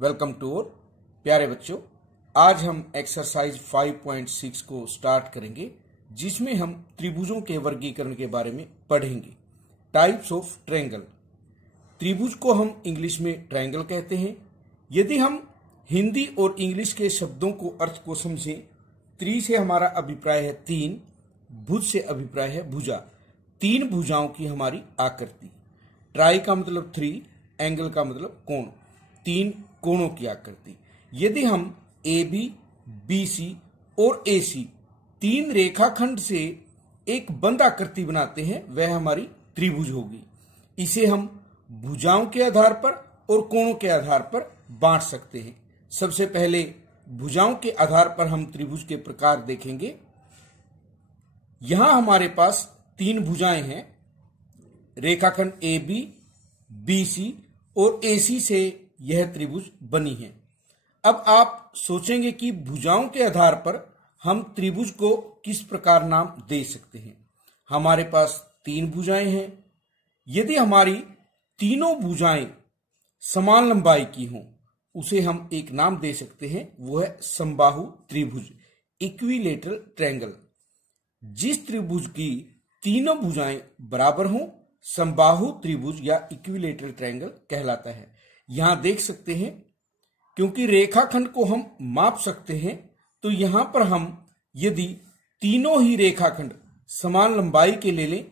Welcome to all प्यारे बच्चों। आज हम एक्सरसाइज 5.6 को स्टार्ट करेंगे, जिसमें हम त्रिभुजों के वर्गीकरण के बारे में पढ़ेंगे। Types of triangle. त्रिभुज को हम इंग्लिश में ट्रायंगल कहते हैं। यदि हम हिंदी और इंग्लिश के शब्दों को अर्थ को समझें, त्रि से हमारा अभिप्राय है तीन, भुज से अभिप्राय है भुजा, तीन भुजाओं की हमारी आकृति। ट्राई का मतलब थ्री, एंगल का मतलब कोण, तीन कोणों की आकृति। यदि हम ए बी, बी सी और ए सी तीन रेखाखंड से एक बंद आकृति बनाते हैं, वह हमारी त्रिभुज होगी। इसे हम भुजाओं के आधार पर और कोणों के आधार पर बांट सकते हैं। सबसे पहले भुजाओं के आधार पर हम त्रिभुज के प्रकार देखेंगे। यहां हमारे पास तीन भुजाएं हैं, रेखाखंड ए बी, बी सी और ए सी से यह त्रिभुज बनी है। अब आप सोचेंगे कि भुजाओं के आधार पर हम त्रिभुज को किस प्रकार नाम दे सकते हैं। हमारे पास तीन भुजाएं हैं। यदि हमारी तीनों भुजाएं समान लंबाई की हों, उसे हम एक नाम दे सकते हैं, वो है समबाहु त्रिभुज, इक्विलेटरल ट्रायंगल। जिस त्रिभुज की तीनों भुजाएं बराबर हों, समबाहु त्रिभुज या इक्विलेटरल ट्रायंगल कहलाता है। यहां देख सकते हैं, क्योंकि रेखाखंड को हम माप सकते हैं, तो यहां पर हम यदि तीनों ही रेखाखंड समान लंबाई के ले लें,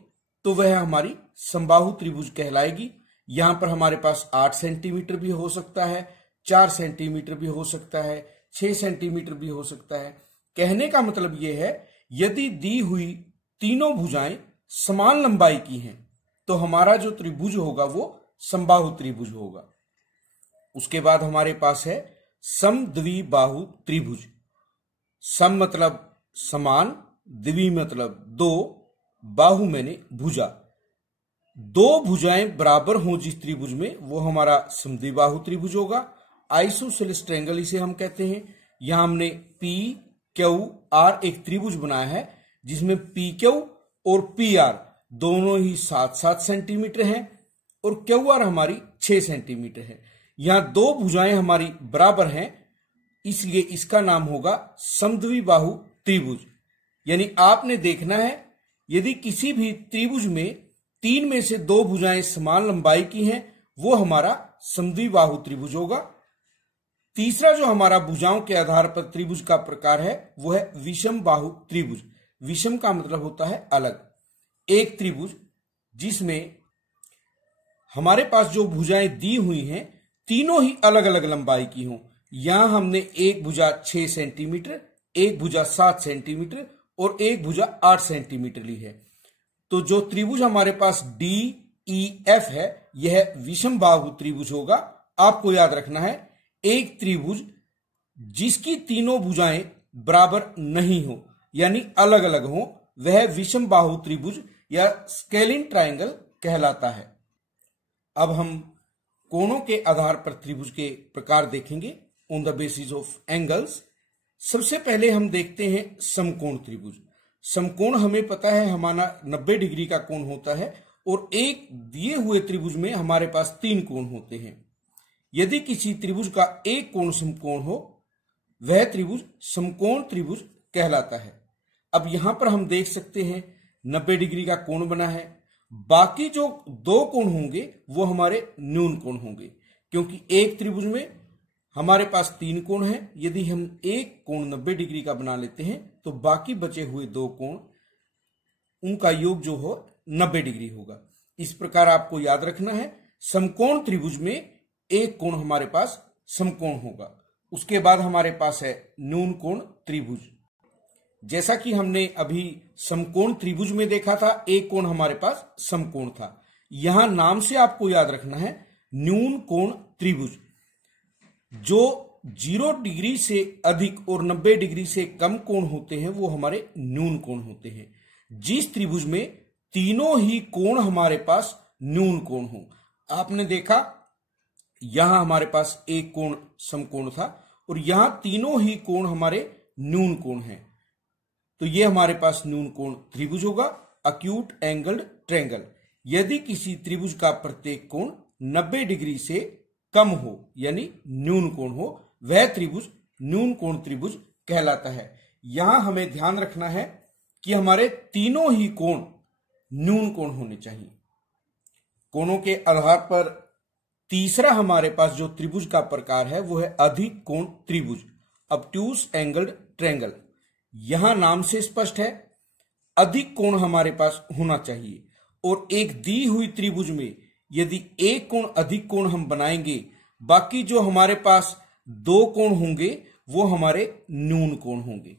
तो वह हमारी समबाहु त्रिभुज कहलाएगी। यहां पर हमारे पास 8 सेंटीमीटर भी हो सकता है, 4 सेंटीमीटर भी हो सकता है, 6 सेंटीमीटर भी हो सकता है। कहने का मतलब यह है, यदि दी हुई तीनों भुजाएं समान लंबाई की हैं, तो हमारा जो त्रिभुज होगा वो समबाहु त्रिभुज होगा। उसके बाद हमारे पास है समद्विबाहु त्रिभुज। सम मतलब समान, द्वि मतलब दो, बाहु मैंने भुजा। दो भुजाएं बराबर हों जिस त्रिभुज में, वो हमारा समद्विबाहु त्रिभुज होगा। आइसोसेलेस ट्रायंगल इसे हम कहते हैं। यहां हमने पी क्यू आर एक त्रिभुज बनाया है, जिसमें पी क्यू और पी आर दोनों ही 7-7 सेंटीमीटर हैं और क्यू आर हमारी 6 सेंटीमीटर है। यहां दो भुजाएं हमारी बराबर हैं, इसलिए इसका नाम होगा समद्विबाहु त्रिभुज। यानी आपने देखना है, यदि किसी भी त्रिभुज में तीन में से दो भुजाएं समान लंबाई की हैं, वो हमारा समद्विबाहु त्रिभुज होगा। तीसरा जो हमारा भुजाओं के आधार पर त्रिभुज का प्रकार है, वो है विषम बाहु त्रिभुज। विषम का मतलब होता है अलग। एक त्रिभुज जिसमें हमारे पास जो भुजाएं दी हुई हैं, तीनों ही अलग अलग लंबाई की हों। यहां हमने एक भुजा 6 सेंटीमीटर, एक भुजा 7 सेंटीमीटर और एक भुजा 8 सेंटीमीटर ली है। तो जो त्रिभुज हमारे पास DEF है, यह विषम बाहु त्रिभुज होगा। आपको याद रखना है, एक त्रिभुज जिसकी तीनों भुजाएं बराबर नहीं हो, यानी अलग अलग हो, वह विषम बाहु त्रिभुज या स्केलिन ट्रायंगल कहलाता है। अब हम कोणों के आधार पर त्रिभुज के प्रकार देखेंगे, on the basis of angles. सबसे पहले हम देखते हैं समकोण त्रिभुज। समकोण हमें पता है हमारा 90 डिग्री का कोण होता है, और एक दिए हुए त्रिभुज में हमारे पास तीन कोण होते हैं। यदि किसी त्रिभुज का एक कोण समकोण हो, वह त्रिभुज समकोण त्रिभुज कहलाता है। अब यहां पर हम देख सकते हैं 90 डिग्री का कोण बना है। बाकी जो दो कोण होंगे वो हमारे न्यून कोण होंगे, क्योंकि एक त्रिभुज में हमारे पास तीन कोण हैं। यदि हम एक कोण 90 डिग्री का बना लेते हैं, तो बाकी बचे हुए दो कोण, उनका योग जो हो 90 डिग्री होगा। इस प्रकार आपको याद रखना है, समकोण त्रिभुज में एक कोण हमारे पास समकोण होगा। उसके बाद हमारे पास है न्यून कोण त्रिभुज। जैसा कि हमने अभी समकोण त्रिभुज में देखा था, एक कोण हमारे पास समकोण था। यहां नाम से आपको याद रखना है न्यून कोण त्रिभुज। जो 0 डिग्री से अधिक और 90 डिग्री से कम कोण होते हैं, वो हमारे न्यून कोण होते हैं। जिस त्रिभुज में तीनों ही कोण हमारे पास न्यून कोण हो। आपने देखा, यहां हमारे पास एक कोण समकोण था और यहां तीनों ही कोण हमारे न्यून कोण हैं, तो ये हमारे पास न्यून कोण त्रिभुज होगा, अक्यूट एंगल्ड ट्रायंगल। यदि किसी त्रिभुज का प्रत्येक कोण 90 डिग्री से कम हो यानी न्यून कोण हो, वह त्रिभुज न्यून कोण त्रिभुज कहलाता है। यहां हमें ध्यान रखना है कि हमारे तीनों ही कोण न्यून कोण होने चाहिए। कोणों के आधार पर तीसरा हमारे पास जो त्रिभुज का प्रकार है वो है अधिक कोण त्रिभुज, ऑब्ट्यूज एंगल्ड ट्रायंगल। यहां नाम से स्पष्ट है अधिक कोण हमारे पास होना चाहिए, और एक दी हुई त्रिभुज में यदि एक कोण अधिक कोण हम बनाएंगे, बाकी जो हमारे पास दो कोण होंगे वो हमारे न्यून कोण होंगे।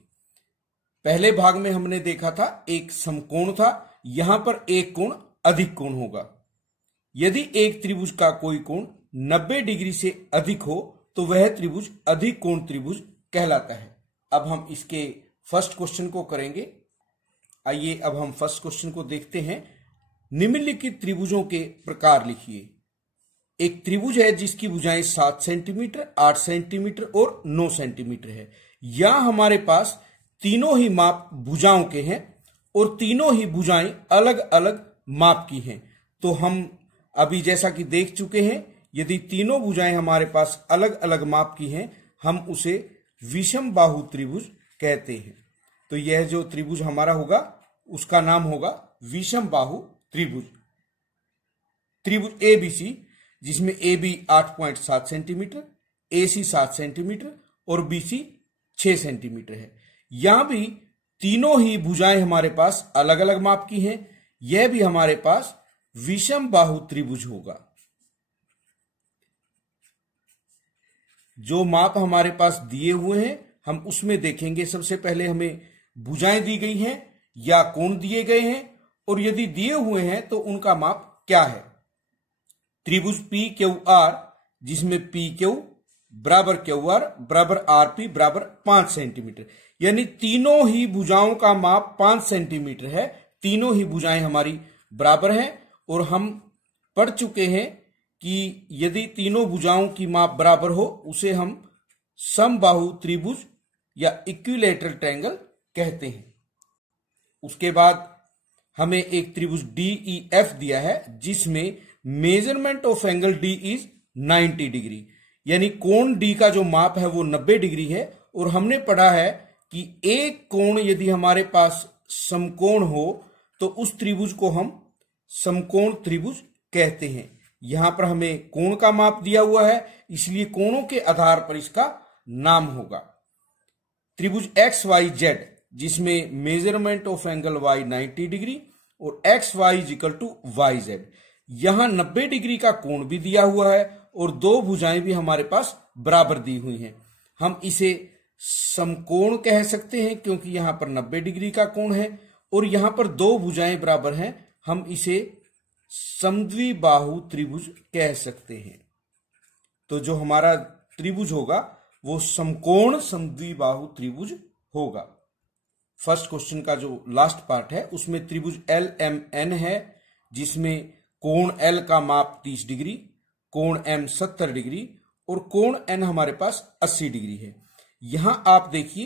पहले भाग में हमने देखा था एक समकोण था, यहां पर एक कोण अधिक कोण होगा। यदि एक त्रिभुज का कोई कोण 90 डिग्री से अधिक हो तो वह त्रिभुज अधिक कोण त्रिभुज कहलाता है। अब हम इसके फर्स्ट क्वेश्चन को करेंगे। आइए अब हम फर्स्ट क्वेश्चन को देखते हैं। निम्नलिखित त्रिभुजों के प्रकार लिखिए। एक त्रिभुज है जिसकी भुजाएं 7 सेंटीमीटर, 8 सेंटीमीटर और 9 सेंटीमीटर है। यहां हमारे पास तीनों ही माप भुजाओं के हैं और तीनों ही भुजाएं अलग अलग माप की हैं। तो हम अभी जैसा कि देख चुके हैं, यदि तीनों भुजाएं हमारे पास अलग अलग माप की हैं, हम उसे विषम बाहु त्रिभुज कहते हैं। तो यह जो त्रिभुज हमारा होगा उसका नाम होगा विषम बाहु त्रिभुज। त्रिभुज एबीसी, जिसमें AB 8.7 सेंटीमीटर, AC 7 सेंटीमीटर और BC 6 सेंटीमीटर है। यहां भी तीनों ही भुजाएं हमारे पास अलग अलग माप की हैं। यह भी हमारे पास विषम बाहु त्रिभुज होगा। जो माप हमारे पास दिए हुए हैं हम उसमें देखेंगे। सबसे पहले हमें भुजाएं दी गई हैं या कोण दिए गए हैं, और यदि दिए हुए हैं तो उनका माप क्या है। त्रिभुज PQR, जिसमें PQ बराबर QR बराबर RP बराबर 5 सेंटीमीटर, यानी तीनों ही भुजाओं का माप 5 सेंटीमीटर है। तीनों ही भुजाएं हमारी बराबर हैं, और हम पढ़ चुके हैं कि यदि तीनों भुजाओं की माप बराबर हो उसे हम समबाहु त्रिभुज या इक्विलैटरल ट्रायंगल कहते हैं। उसके बाद हमें एक त्रिभुज DEF दिया है जिसमें measurement of angle D is 90 degree, यानी कोण D का जो माप है वो 90 डिग्री है। और हमने पढ़ा है कि एक कोण यदि हमारे पास समकोण हो तो उस त्रिभुज को हम समकोण त्रिभुज कहते हैं। यहां पर हमें कोण का माप दिया हुआ है, इसलिए कोणों के आधार पर इसका नाम होगा। त्रिभुज XYZ, जिसमें measurement of angle Y 90 degree और XY is equal to YZ। यहां 90 डिग्री का कोण भी दिया हुआ है और दो भुजाएं भी हमारे पास बराबर दी हुई हैं। हम इसे समकोण कह सकते हैं क्योंकि यहां पर 90 डिग्री का कोण है और यहां पर दो भुजाएं बराबर हैं। हम इसे समद्विबाहु त्रिभुज कह सकते हैं। तो जो हमारा त्रिभुज होगा वो समकोण समद्विबाहु त्रिभुज होगा। फर्स्ट क्वेश्चन का जो लास्ट पार्ट है उसमें त्रिभुज LMN है, जिसमें कोण L का माप 30 डिग्री, कोण M 70 डिग्री और कोण N हमारे पास 80 डिग्री है। यहां आप देखिए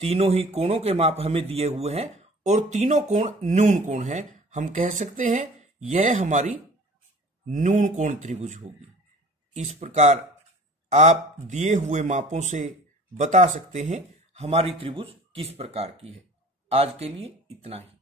तीनों ही कोणों के माप हमें दिए हुए हैं और तीनों कोण न्यून कोण हैं। हम कह सकते हैं यह हमारी न्यून कोण त्रिभुज होगी। इस प्रकार आप दिए हुए मापों से बता सकते हैं हमारी त्रिभुज किस प्रकार की है। आज के लिए इतना ही।